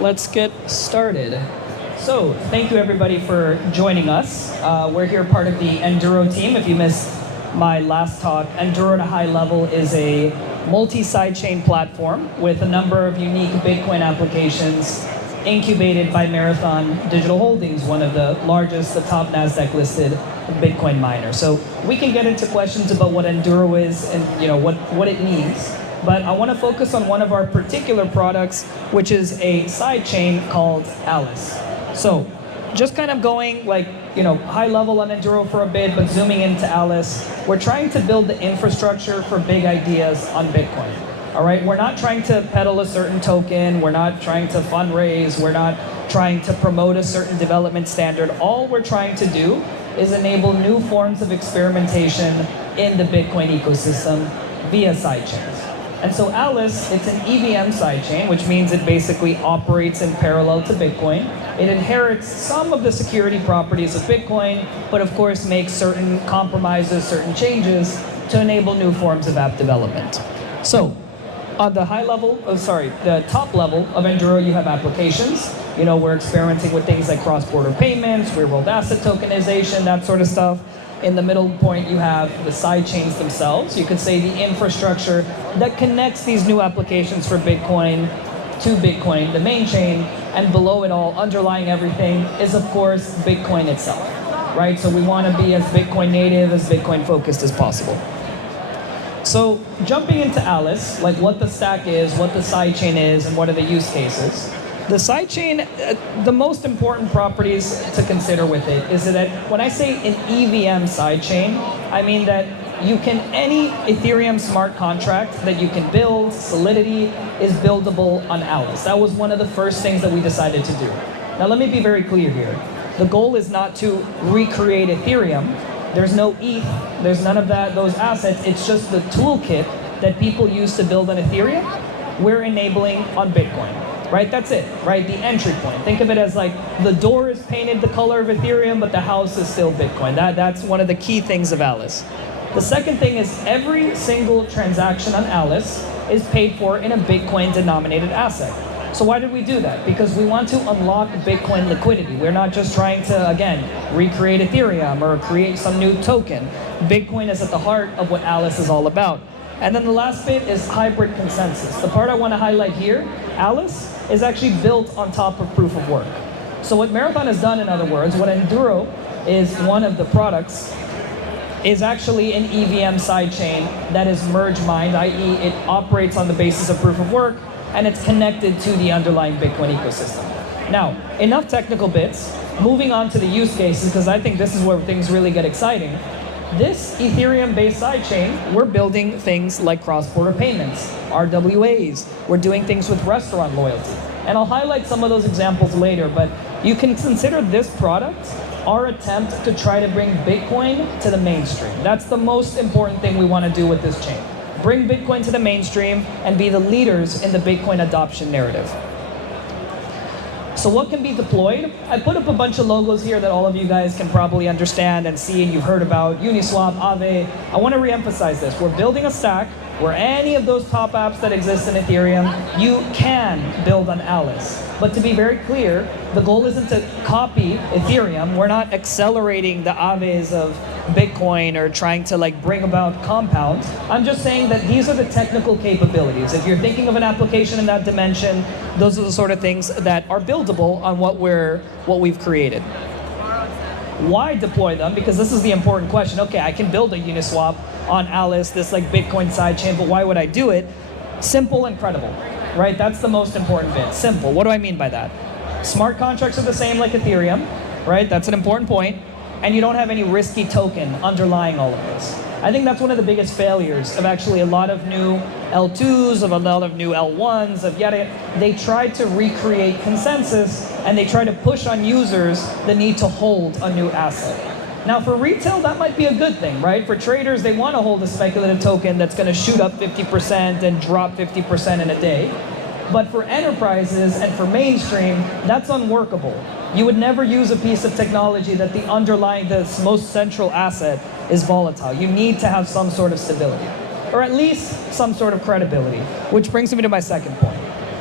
let's get started. So, thank you everybody for joining us. We're here part of the Enduro team. If you missed my last talk, Enduro at a high level is a multi-sidechain platform with a number of unique Bitcoin applications incubated by Marathon Digital Holdings, one of the largest, the top NASDAQ-listed Bitcoin miner. So we can get into questions about what Enduro is and what it means. But I want to focus on one of our particular products, which is a sidechain called ALYS. So just kind of going high level on Enduro for a bit, but zooming into ALYS, we're trying to build the infrastructure for big ideas on Bitcoin. All right, we're not trying to peddle a certain token, we're not trying to fundraise, we're not trying to promote a certain development standard. All we're trying to do is enable new forms of experimentation in the Bitcoin ecosystem via sidechains. And so ALYS, it's an EVM sidechain, which means it basically operates in parallel to Bitcoin. It inherits some of the security properties of Bitcoin, but of course makes certain compromises, certain changes to enable new forms of app development. So, on the the top level of Enduro, you have applications. We're experimenting with things like cross-border payments, real-world asset tokenization, that sort of stuff. In the middle point, you have the sidechains themselves. You could say the infrastructure that connects these new applications for Bitcoin to Bitcoin, the main chain, and below it all, underlying everything, is of course Bitcoin itself, right? So we want to be as Bitcoin native, as Bitcoin focused as possible. So jumping into ALYS, like what the stack is, what the sidechain is, and what are the use cases. The sidechain, the most important properties to consider with it is that when I say an EVM sidechain, I mean that any Ethereum smart contract that you can build, Solidity, is buildable on ALYS. That was one of the first things that we decided to do. Now let me be very clear here. The goal is not to recreate Ethereum. There's no ETH, there's none of those assets. It's just the toolkit that people use to build on Ethereum, we're enabling on Bitcoin. Right, that's it, right? The entry point. Think of it as like the door is painted the color of Ethereum, but the house is still Bitcoin. That's one of the key things of ALYS. The second thing is every single transaction on ALYS is paid for in a Bitcoin denominated asset. So why did we do that? Because we want to unlock Bitcoin liquidity. We're not just trying to, again, recreate Ethereum or create some new token. Bitcoin is at the heart of what ALYS is all about. And then the last bit is hybrid consensus. The part I want to highlight here, ALYS is actually built on top of proof of work. So what Marathon has done, in other words, what Enduro is one of the products, is actually an EVM sidechain that is merge mined, i.e. it operates on the basis of proof of work, and it's connected to the underlying Bitcoin ecosystem. Now, enough technical bits, moving on to the use cases, because I think this is where things really get exciting. This Ethereum-based sidechain, we're building things like cross-border payments, RWAs. We're doing things with restaurant loyalty. And I'll highlight some of those examples later, but you can consider this product our attempt to try to bring Bitcoin to the mainstream. That's the most important thing we want to do with this chain. Bring Bitcoin to the mainstream and be the leaders in the Bitcoin adoption narrative. So what can be deployed? I put up a bunch of logos here that all of you guys can probably understand and see and you've heard about. Uniswap, Aave. I want to reemphasize this. We're building a stack where any of those top apps that exist in Ethereum, you can build on ALYS. But to be very clear, the goal isn't to copy Ethereum. We're not accelerating the Aaves of Bitcoin or trying to bring about Compound. I'm just saying that these are the technical capabilities. If you're thinking of an application in that dimension, those are the sort of things that are buildable on what we've created. Why deploy them? Because this is the important question. Okay, I can build a Uniswap on ALYS, this Bitcoin sidechain, but why would I do it? Simple and credible, right? That's the most important bit. Simple. What do I mean by that? Smart contracts are the same like Ethereum, right? That's an important point. And you don't have any risky token underlying all of this. I think that's one of the biggest failures of actually a lot of new L2s, of a lot of new L1s, of they try to recreate consensus and they try to push on users the need to hold a new asset. Now for retail, that might be a good thing, right? For traders, they want to hold a speculative token that's going to shoot up 50% and drop 50% in a day. But for enterprises and for mainstream, that's unworkable. You would never use a piece of technology that the underlying, the most central asset is volatile. You need to have some sort of stability, or at least some sort of credibility, which brings me to my second point.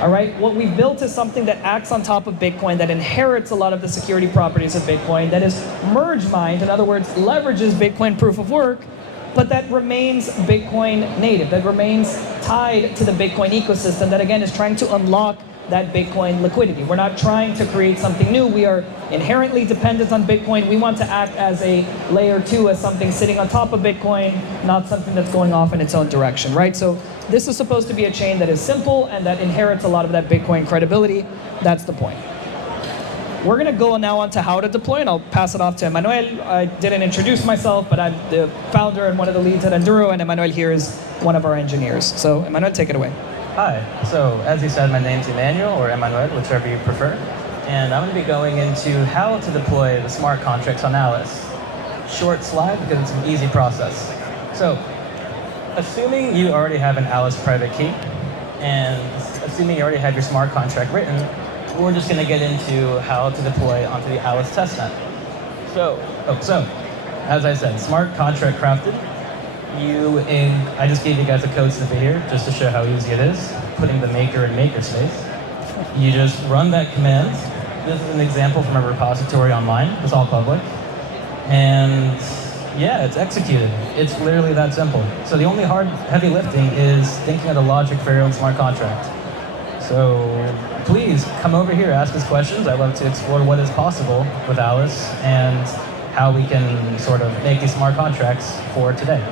All right, what we've built is something that acts on top of Bitcoin, that inherits a lot of the security properties of Bitcoin, that is merge mined, in other words, leverages Bitcoin proof of work, but that remains Bitcoin native, that remains tied to the Bitcoin ecosystem, that again is trying to unlock that Bitcoin liquidity. We're not trying to create something new. We are inherently dependent on Bitcoin. We want to act as a layer 2, as something sitting on top of Bitcoin, not something that's going off in its own direction, right? So this is supposed to be a chain that is simple and that inherits a lot of that Bitcoin credibility. That's the point. We're going to go now on to how to deploy, and I'll pass it off to Emmanuel. I didn't introduce myself, but I'm the founder and one of the leads at Enduro, and Emmanuel here is one of our engineers. So Emmanuel, take it away. Hi. So as you said, my name's Emmanuel, or Emmanuel, whichever you prefer. And I'm going to be going into how to deploy the smart contracts on ALYS. Short slide because it's an easy process. So assuming you already have an ALYS private key, and assuming you already have your smart contract written, we're just going to get into how to deploy onto the ALYS testnet. So as I said, smart contract crafted. I just gave you guys a code snippet here just to show how easy it is, putting the maker in makerspace. You just run that command. This is an example from a repository online. It's all public. And yeah, it's executed. It's literally that simple. So the only heavy lifting is thinking of the logic for your own smart contract. So please come over here, ask us questions. I'd love to explore what is possible with ALYS and how we can sort of make these smart contracts for today.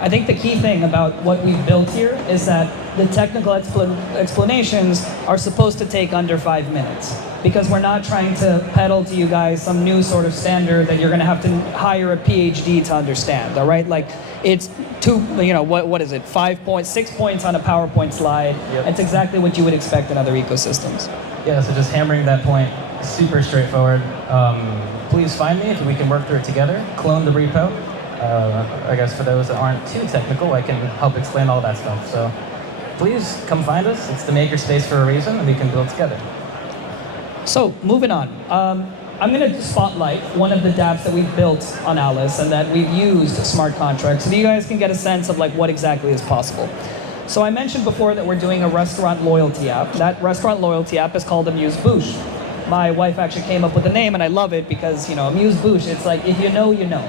I think the key thing about what we've built here is that the technical explanations are supposed to take under 5 minutes, because we're not trying to peddle to you guys some new sort of standard that you're going to have to hire a PhD to understand, all right? Like, it's what is it, 6 points on a PowerPoint slide. Yep. It's exactly what you would expect in other ecosystems. Yeah, so just hammering that point, super straightforward. Please find me if we can work through it together. Clone the repo. I guess for those that aren't too technical, I can help explain all that stuff. So please come find us. It's the makerspace for a reason, and we can build together. So moving on. I'm going to spotlight one of the dApps that we've built on ALYS and that we've used smart contracts so that you guys can get a sense of like what exactly is possible. So I mentioned before that we're doing a restaurant loyalty app. That restaurant loyalty app is called Amuse-Bouche. My wife actually came up with the name, and I love it because, Amuse-Bouche, it's like if you know, you know.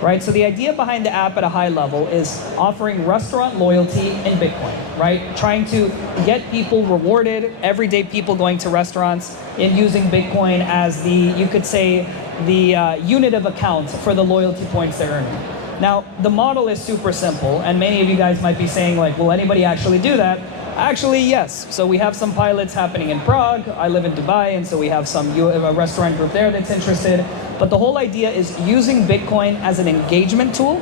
Right? So the idea behind the app at a high level is offering restaurant loyalty in Bitcoin, right? Trying to get people rewarded, everyday people going to restaurants, and using Bitcoin as you could say, the unit of account for the loyalty points they're earning. Now, the model is super simple, and many of you guys might be saying, like, will anybody actually do that? Actually, yes. So we have some pilots happening in Prague. I live in Dubai, and so we have a restaurant group there that's interested. But the whole idea is using Bitcoin as an engagement tool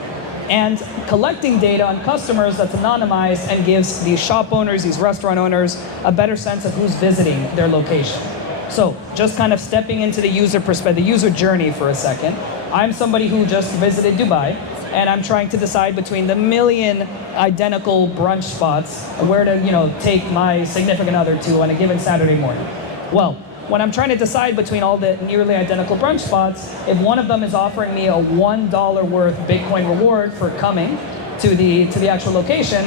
and collecting data on customers that's anonymized and gives these shop owners, these restaurant owners, a better sense of who's visiting their location. So just kind of stepping into the user perspective, the user journey for a second. I'm somebody who just visited Dubai, and I'm trying to decide between the million identical brunch spots where to, take my significant other to on a given Saturday morning. Well, when I'm trying to decide between all the nearly identical brunch spots, if one of them is offering me a $1 worth Bitcoin reward for coming to the actual location,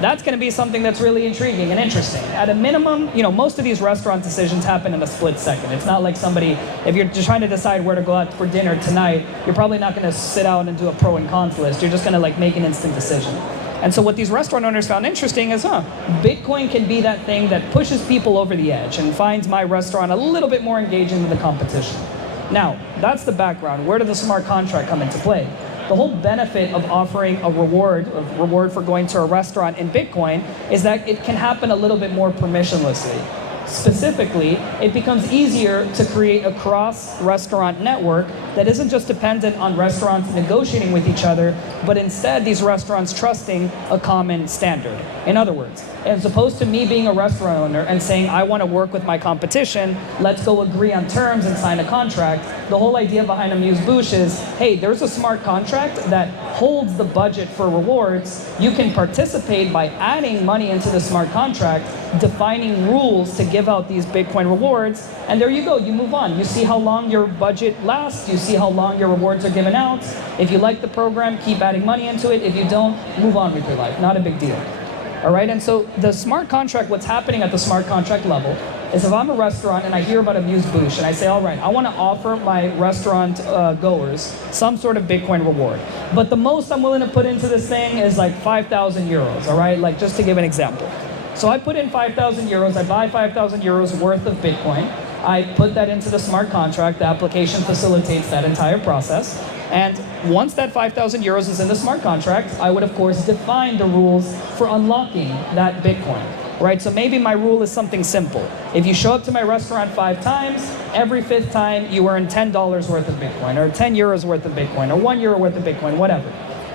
that's going to be something that's really intriguing and interesting. At a minimum, most of these restaurant decisions happen in a split second. It's not like if you're just trying to decide where to go out for dinner tonight, you're probably not going to sit out and do a pro and cons list. You're just going to make an instant decision. And so what these restaurant owners found interesting is, Bitcoin can be that thing that pushes people over the edge and finds my restaurant a little bit more engaging than the competition. Now, that's the background. Where did the smart contract come into play? The whole benefit of offering a reward for going to a restaurant in Bitcoin is that it can happen a little bit more permissionlessly. Specifically, it becomes easier to create a cross-restaurant network that isn't just dependent on restaurants negotiating with each other, but instead these restaurants trusting a common standard. In other words, as opposed to me being a restaurant owner and saying, I want to work with my competition, let's go agree on terms and sign a contract, the whole idea behind Amuse-Bouche is, hey, there's a smart contract that holds the budget for rewards. You can participate by adding money into the smart contract, defining rules to give out these Bitcoin rewards, and there you go, you move on. You see how long your budget lasts, you see how long your rewards are given out. If you like the program, keep adding money into it. If you don't, move on with your life. Not a big deal. All right, and so the smart contract, what's happening at the smart contract level is if I'm a restaurant and I hear about Amuse-Bouche and I say, all right, I want to offer my restaurant goers some sort of Bitcoin reward. But the most I'm willing to put into this thing is like 5,000 euros, all right? Like just to give an example. So I put in 5,000 euros, I buy 5,000 euros worth of Bitcoin, I put that into the smart contract, the application facilitates that entire process. And once that 5,000 euros is in the smart contract, I would of course define the rules for unlocking that Bitcoin, right? So maybe my rule is something simple. If you show up to my restaurant 5 times, every 5th time you earn $10 worth of Bitcoin, or 10 euros worth of Bitcoin, or 1 euro worth of Bitcoin, whatever.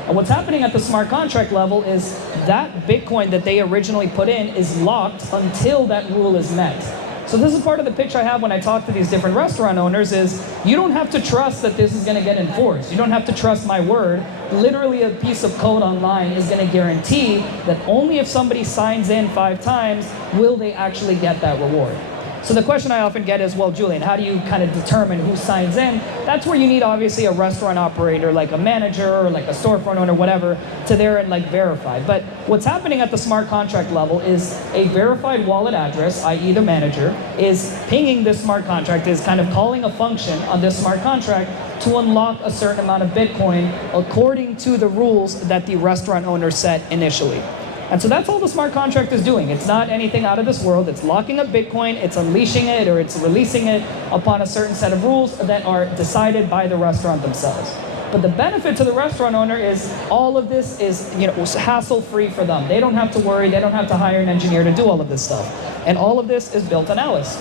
And what's happening at the smart contract level is that Bitcoin that they originally put in is locked until that rule is met. So this is part of the pitch I have when I talk to these different restaurant owners is you don't have to trust that this is going to get enforced. You don't have to trust my word. Literally a piece of code online is going to guarantee that only if somebody signs in 5 times will they actually get that reward. So the question I often get is, well, Julian, how do you kind of determine who signs in? That's where you need obviously a restaurant operator, like a manager or like a storefront owner, whatever, to there and like verify. But what's happening at the smart contract level is a verified wallet address, i.e. the manager, is pinging this smart contract, is kind of calling a function on this smart contract to unlock a certain amount of Bitcoin according to the rules that the restaurant owner set initially. And so that's all the smart contract is doing. It's not anything out of this world. It's locking up Bitcoin, it's unleashing it, or it's releasing it upon a certain set of rules that are decided by the restaurant themselves. But the benefit to the restaurant owner is all of this is, hassle-free for them. They don't have to worry, they don't have to hire an engineer to do all of this stuff. And all of this is built on ALYS.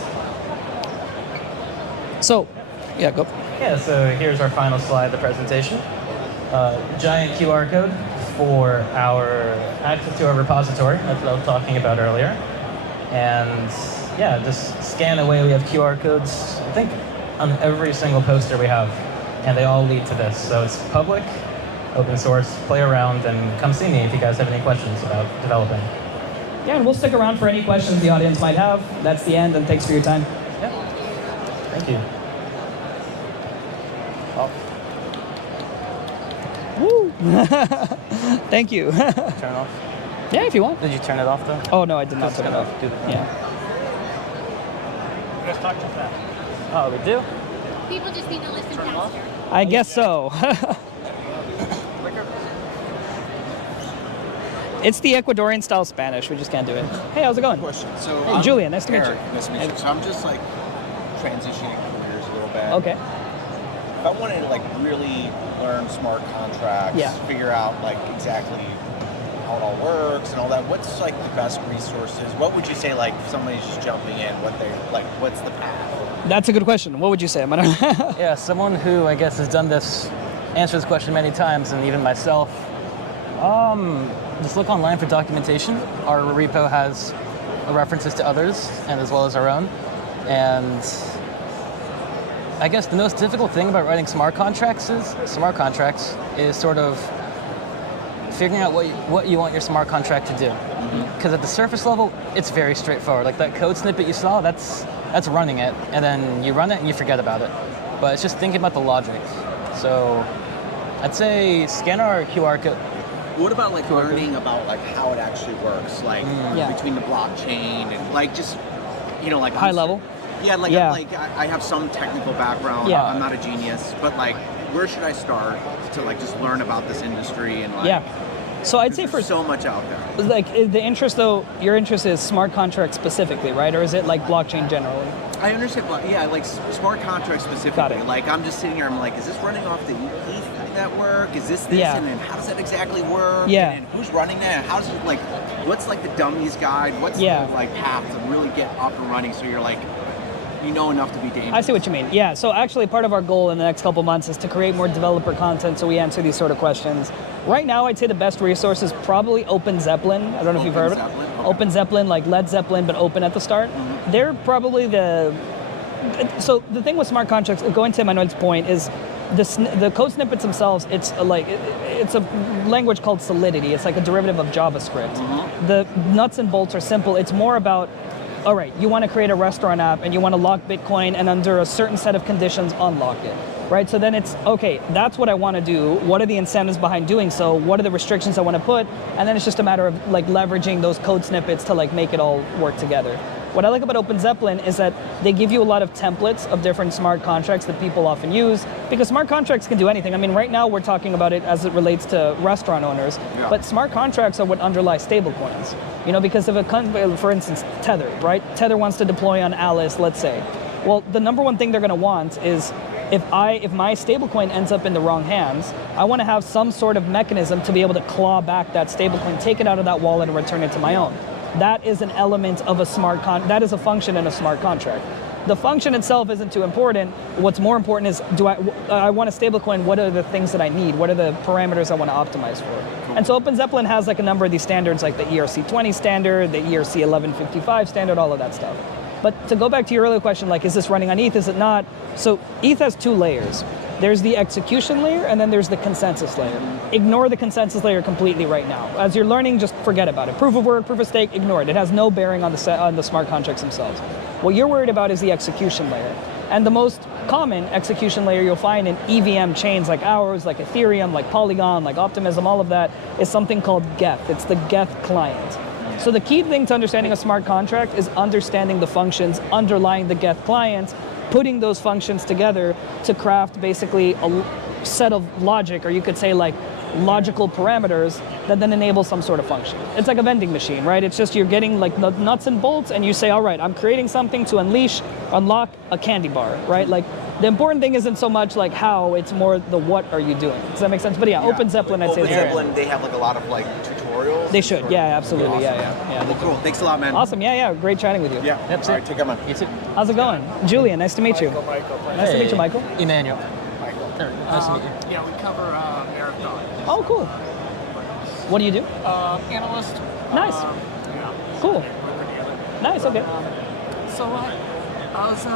So, yeah, go. Yeah, so here's our final slide of the presentation. Giant QR code for our access to our repository, that's what I was talking about earlier. And yeah, just scan away. We have QR codes, I think, on every single poster we have, and they all lead to this. So it's public, open source, play around, and come see me if you guys have any questions about developing. Yeah, and we'll stick around for any questions the audience might have. That's the end, and thanks for your time. Yeah, thank you. Oh. Woo! Thank you. Turn it off? Yeah, if you want. Did you turn it off though? Oh, no, I did not turn it off. Do the thing. Yeah. You guys talk too fast. Oh, we do? People just need to listen faster. I guess so. It's the Ecuadorian style Spanish. We just can't do it. Hey, how's it going? Question. So Hey, Julian, nice to meet you. Eric, nice to meet you. So I'm just like transitioning careers a little bit. Okay. If I wanted to like really learn smart contracts, Yeah. figure out like exactly how it all works and all that, what's like the best resources? What would you say like if somebody's just jumping in, what's the path? That's a good question. What would you say, Amanda? Yeah, someone who I guess has done this, answered this question many times, and even myself. Just look online for documentation. Our repo has references to others, and as well as our own. And I guess the most difficult thing about writing smart contracts is sort of figuring out what you want your smart contract to do. Because at the surface level, it's very straightforward. Like that code snippet you saw, that's running it, and then you run it and you forget about it. But it's just thinking about the logic. So I'd say scan our QR code. What about like learning about like how it actually works, like Yeah. between the blockchain and like just like High level? Yeah, like Yeah. I have some technical background. Yeah. I'm not a genius, but like where should I start to like just learn about this industry and like Yeah. So I'd say for there's so much out there. like the interest though, your interest is smart contracts specifically, right? Or is it like blockchain generally? I understand, but yeah, like smart contracts specifically. Got it. Like I'm just sitting here, I'm like, is this running off the ETH network? Is this? Yeah. And then how does that exactly work? Yeah. And who's running that? How does it like? What's like the dummies guide? What's Yeah. the like path to really get up and running? So you're like, you know enough to be dangerous. I see what you mean. Yeah, so actually part of our goal in the next couple months is to create more developer content so we answer these sort of questions. Right now, I'd say the best resource is probably Open Zeppelin. I don't know if you've heard of it. Zeppelin? Okay. Open Zeppelin, like Led Zeppelin, but open at the start. Mm-hmm. They're probably so the thing with smart contracts, going to Emmanuel's point, is the code snippets themselves, it's a language called Solidity. It's like a derivative of JavaScript. Mm-hmm. The nuts and bolts are simple. It's more about, all right, you want to create a restaurant app and you want to lock Bitcoin and under a certain set of conditions unlock it. right? So then it's, okay, that's what I want to do. What are the incentives behind doing so? What are the restrictions I want to put? And then it's just a matter of like leveraging those code snippets to like make it all work together. What I like about Open Zeppelin is that they give you a lot of templates of different smart contracts that people often use, because smart contracts can do anything. I mean, right now we're talking about it as it relates to restaurant owners, but smart contracts are what underlie stablecoins. You know, because if for instance, Tether, right? Tether wants to deploy on ALYS, let's say. Well, the number one thing they're going to want is if my stablecoin ends up in the wrong hands, I want to have some sort of mechanism to be able to claw back that stablecoin, take it out of that wallet, and return it to my own. That is an element of a that is a function in a smart contract. The function itself isn't too important. What's more important is, I want a stablecoin, what are the things that I need? What are the parameters I want to optimize for? And so Open Zeppelin has like a number of these standards, like the ERC20 standard, the ERC 1155 standard, all of that stuff. But to go back to your earlier question, like, is this running on ETH, is it not? So ETH has two layers. There's the execution layer, and then there's the consensus layer. Ignore the consensus layer completely right now. As you're learning, just forget about it. Proof of work, proof of stake, ignore it. It has no bearing on the smart contracts themselves. What you're worried about is the execution layer. And the most common execution layer you'll find in EVM chains like ours, like Ethereum, like Polygon, like Optimism, all of that, is something called Geth. It's the Geth client. So the key thing to understanding a smart contract is understanding the functions underlying the Geth client, putting those functions together to craft basically a set of logic, or you could say like logical parameters that then enable some sort of function. It's like a vending machine, right? It's just you're getting like the nuts and bolts, and you say, all right, I'm creating something to unlock a candy bar, right? Like the important thing isn't so much like how, it's more the what are you doing. Does that make sense? But yeah, Open Zeppelin, I'd say Open Zeppelin, they have like a lot of like tutorials. They should, yeah, absolutely, Awesome. yeah. Well, cool. Thanks a lot, man. Awesome, yeah, great chatting with you. Yeah. Yep, All right, take care, man. You too. How's it going? Julian, nice to meet you. Michael. Nice to meet you, Michael. Emmanuel. Michael. Nice to meet you. Yeah, we cover marathon. Oh, cool. What do you do? Analyst. Nice. Yeah. Cool. Work together. Nice, okay. So I was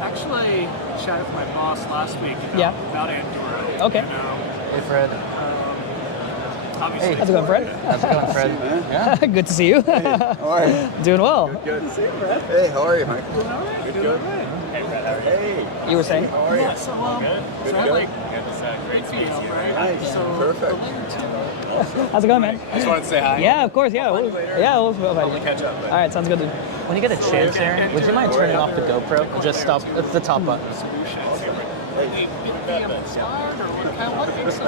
actually chatting with my boss last week about Andorra. Okay. You know, Hey, Fred. obviously. How's it going, Fred? How's it going, Fred? Yeah. Good to see you. How are you? Doing well. Good to see you, Brad. Hey, how are you, Michael? Doing all right. Good. Hey, Brad, how are you? Hey. You were saying? How are you? Yeah, so, so I had like great feet up, right? Nice. So Perfect. related to How's it going, man? I just wanted to say hi. Yeah, of course, yeah. We'll Probably catch up. All right, sounds good. When you get a chance, Aaron, would you mind turning off the GoPro and just stop? It's the top button. solutions. Maybe a slide or what makes it?